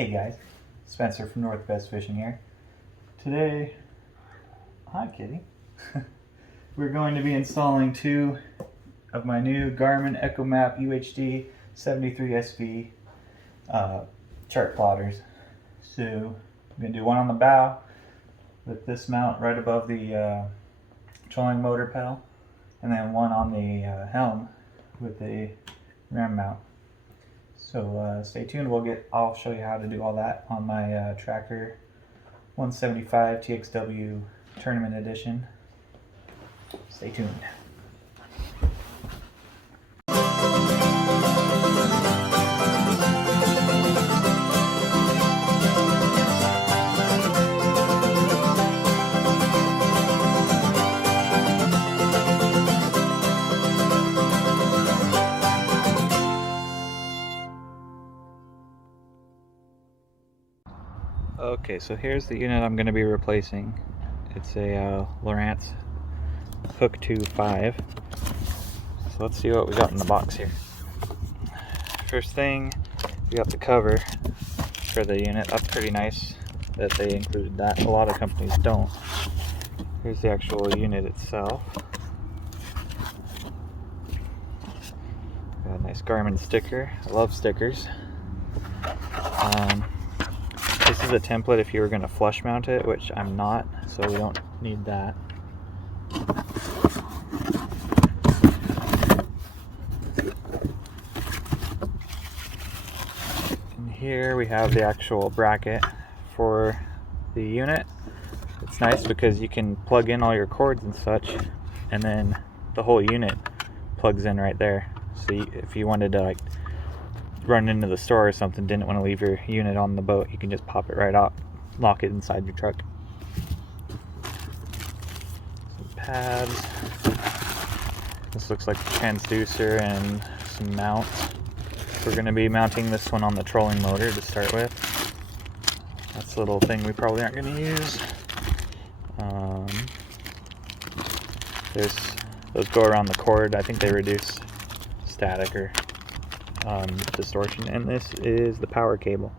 Hey guys, Spencer from Northwest Fishing here. Today, hi kitty, we're going to be installing two of my new Garmin ECHOMAP UHD 73SV chart plotters. So I'm going to do one on the bow with this mount right above the trolling motor pedal, and then one on the helm with the ram mount. So stay tuned. I'll show you how to do all that on my Tracker 175 TXW Tournament Edition. Stay tuned. Okay, so here's the unit I'm going to be replacing. It's a Lowrance Hook 2.5. So let's see what we got in the box here. First thing, we got the cover for the unit. That's pretty nice that they included that. A lot of companies don't. Here's the actual unit itself. Got a nice Garmin sticker. I love stickers. This is a template if you were going to flush mount it, which I'm not, so we don't need that. And here we have the actual bracket for the unit. It's nice because you can plug in all your cords and such, and then the whole unit plugs in right there. So if you wanted to run into the store or something, didn't want to leave your unit on the boat, you can just pop it right out, lock it inside your truck. Some pads. This looks like a transducer and some mounts. We're going to be mounting this one on the trolling motor to start with. That's a little thing we probably aren't going to use. Those go around the cord. I think they reduce static or distortion, and this is the power cable.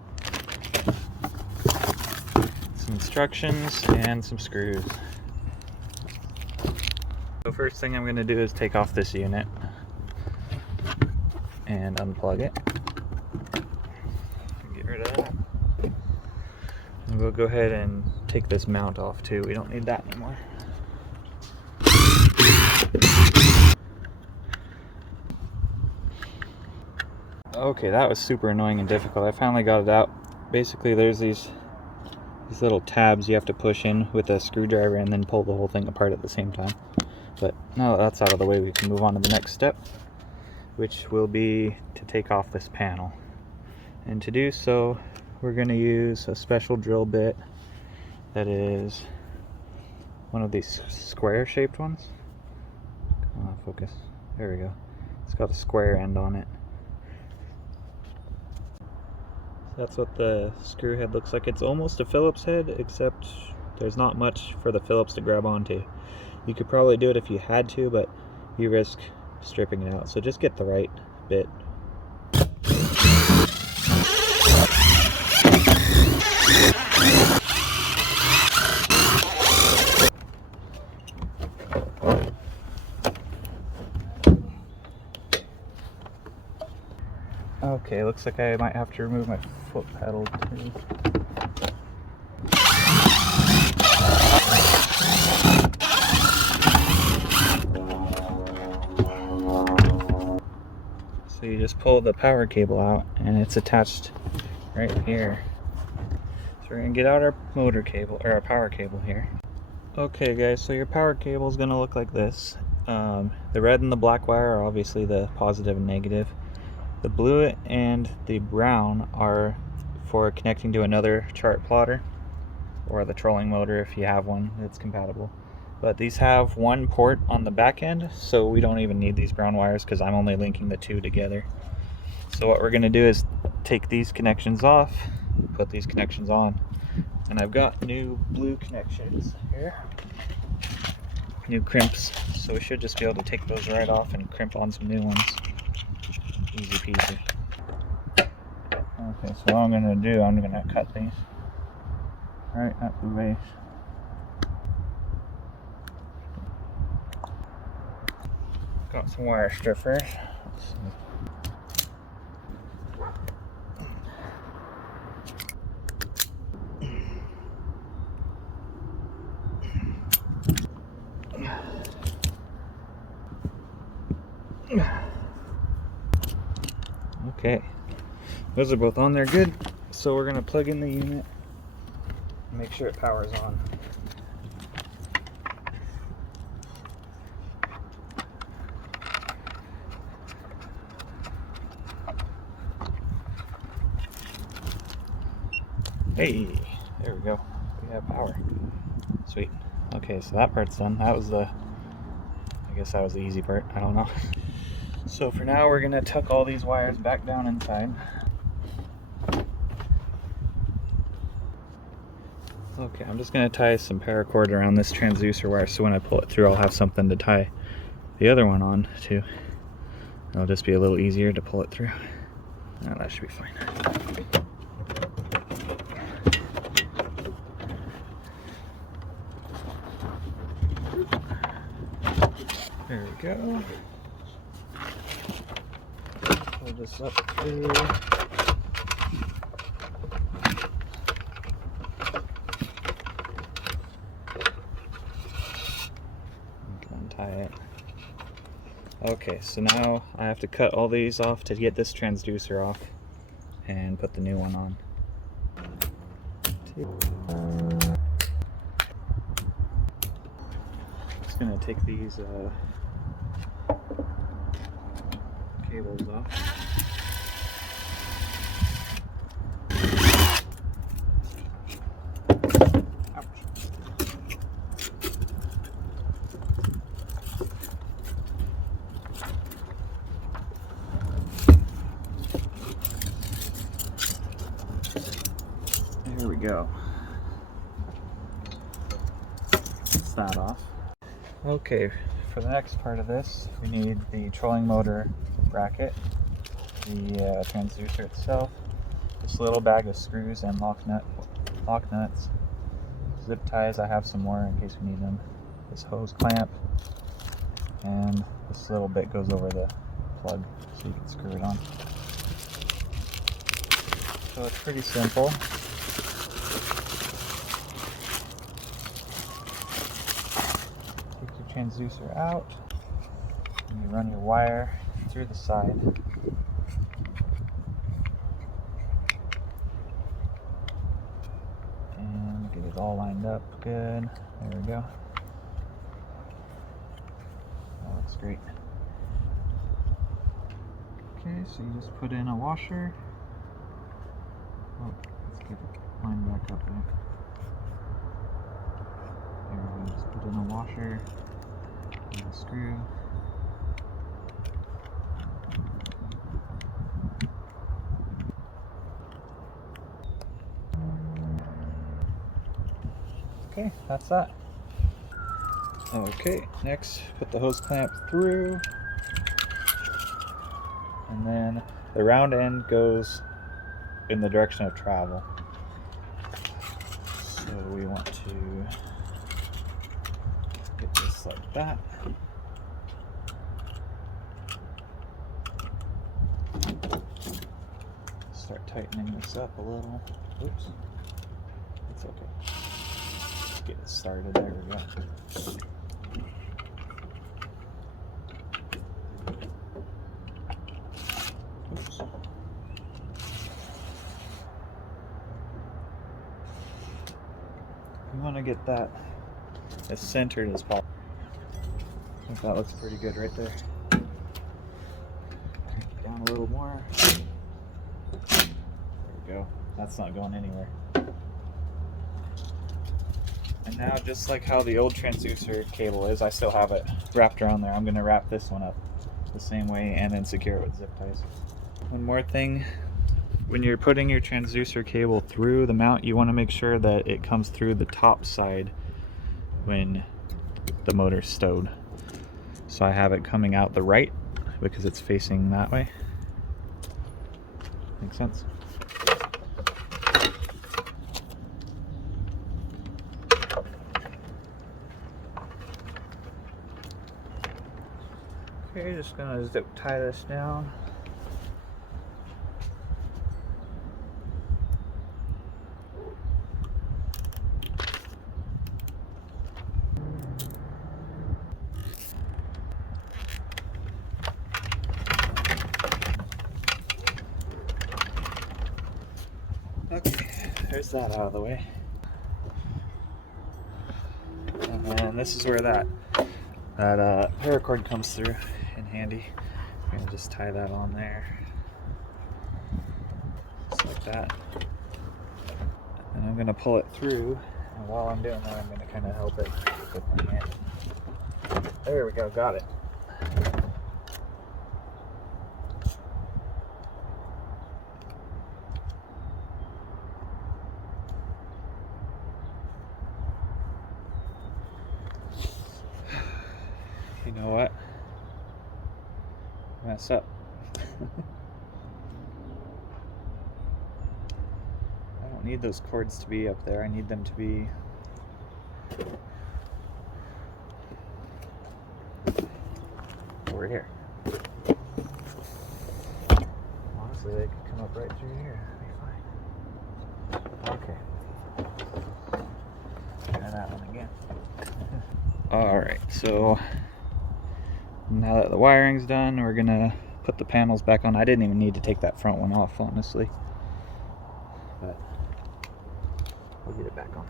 Some instructions and some screws. So first thing I'm going to do is take off this unit and unplug it. Get rid of that. And we'll go ahead and take this mount off too. We don't need that anymore. Okay, that was super annoying and difficult. I finally got it out. Basically, there's these little tabs you have to push in with a screwdriver and then pull the whole thing apart at the same time. But now that that's out of the way, we can move on to the next step, which will be to take off this panel. And to do so, we're going to use a special drill bit that is one of these square-shaped ones. Come on, focus. There we go. It's got a square end on it. That's what the screw head looks like. It's almost a Phillips head, except there's not much for the Phillips to grab onto. You could probably do it if you had to, but you risk stripping it out. So just get the right bit. Okay, looks like I might have to remove my foot pedal too. So you just pull the power cable out and it's attached right here. So we're gonna get out our motor cable, or our power cable here. Okay guys, so your power cable is gonna look like this. The red and the black wire are obviously the positive and negative. The blue and the brown are for connecting to another chart plotter, or the trolling motor if you have one that's compatible. But these have one port on the back end, so we don't even need these brown wires because I'm only linking the two together. So what we're going to do is take these connections off, put these connections on, and I've got new blue connections here, new crimps, so we should just be able to take those right off and crimp on some new ones. Easy peasy. Okay, so what I'm going to do, I'm going to cut these right at the base. Got some wire strippers. Let's see. Okay, those are both on there good. So we're going to plug in the unit and make sure it powers on. Hey, there we go. We have power. Sweet. Okay, so that part's done. That was the, I guess that was the easy part. I don't know. So for now, we're going to tuck all these wires back down inside. Okay, I'm just going to tie some paracord around this transducer wire so when I pull it through, I'll have something to tie the other one on to. It'll just be a little easier to pull it through. Now that should be fine. There we go. Pull this up through. Untie it. Okay, so now I have to cut all these off to get this transducer off and put the new one on. Just gonna take these cables off. There we go. That's that off. Okay, for the next part of this, we need the trolling motor bracket, the transducer itself, this little bag of screws and lock nuts, zip ties. I have some more in case we need them. This hose clamp, and this little bit goes over the plug so you can screw it on. So it's pretty simple. Transducer out, and you run your wire through the side. And get it all lined up good. There we go. That looks great. Okay, so you just put in a washer. Oh, let's get it lined back up there. There we go, just put in a washer. And a screw. Okay, that's that. Okay, next put the hose clamp through, and then the round end goes in the direction of travel. So we want to get this like that. Start tightening this up a little. Oops. It's okay. Let's get it started. There we go. Oops. You want to get that as centered as possible. I think that looks pretty good right there. Down a little more. There we go. That's not going anywhere. And now, just like how the old transducer cable is, I still have it wrapped around there. I'm going to wrap this one up the same way and then secure it with zip ties. One more thing. When you're putting your transducer cable through the mount, you want to make sure that it comes through the top side when the motor's stowed. So I have it coming out the right because it's facing that way. Makes sense? Okay, just gonna zip tie this down. Okay, there's that out of the way. And this is where that paracord comes through in handy. I'm gonna just tie that on there, just like that. And I'm gonna pull it through, and while I'm doing that, I'm gonna kind of help it with my hand. There we go, got it. You know what? I messed up. I don't need those cords to be up there. I need them to be over here. Honestly, they could come up right through here. That'd be fine. Okay. Try that one again. Alright, so now that the wiring's done, we're gonna put the panels back on. I didn't even need to take that front one off, honestly, but we'll get it back on.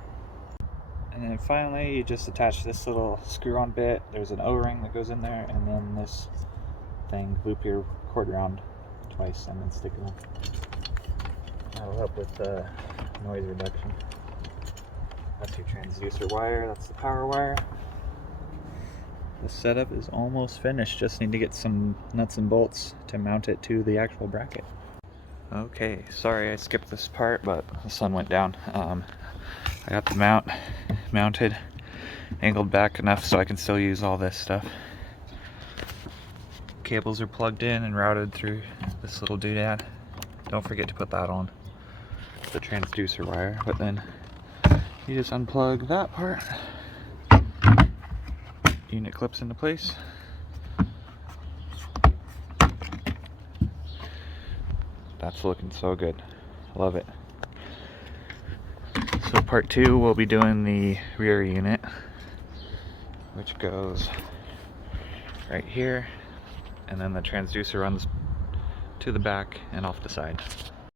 And then finally, you just attach this little screw-on bit. There's an O-ring that goes in there, and then this thing, loop your cord around twice and then stick it on. That'll help with noise reduction. That's your transducer wire, that's the power wire. The setup is almost finished, just need to get some nuts and bolts to mount it to the actual bracket. Okay, sorry I skipped this part, but the sun went down. I got the mount mounted, angled back enough so I can still use all this stuff. Cables are plugged in and routed through this little doodad. Don't forget to put that on the transducer wire, but then you just unplug that part. Unit clips into place. That's looking so good. Love it. So part 2, we'll be doing the rear unit, which goes right here, and then the transducer runs to the back and off the side.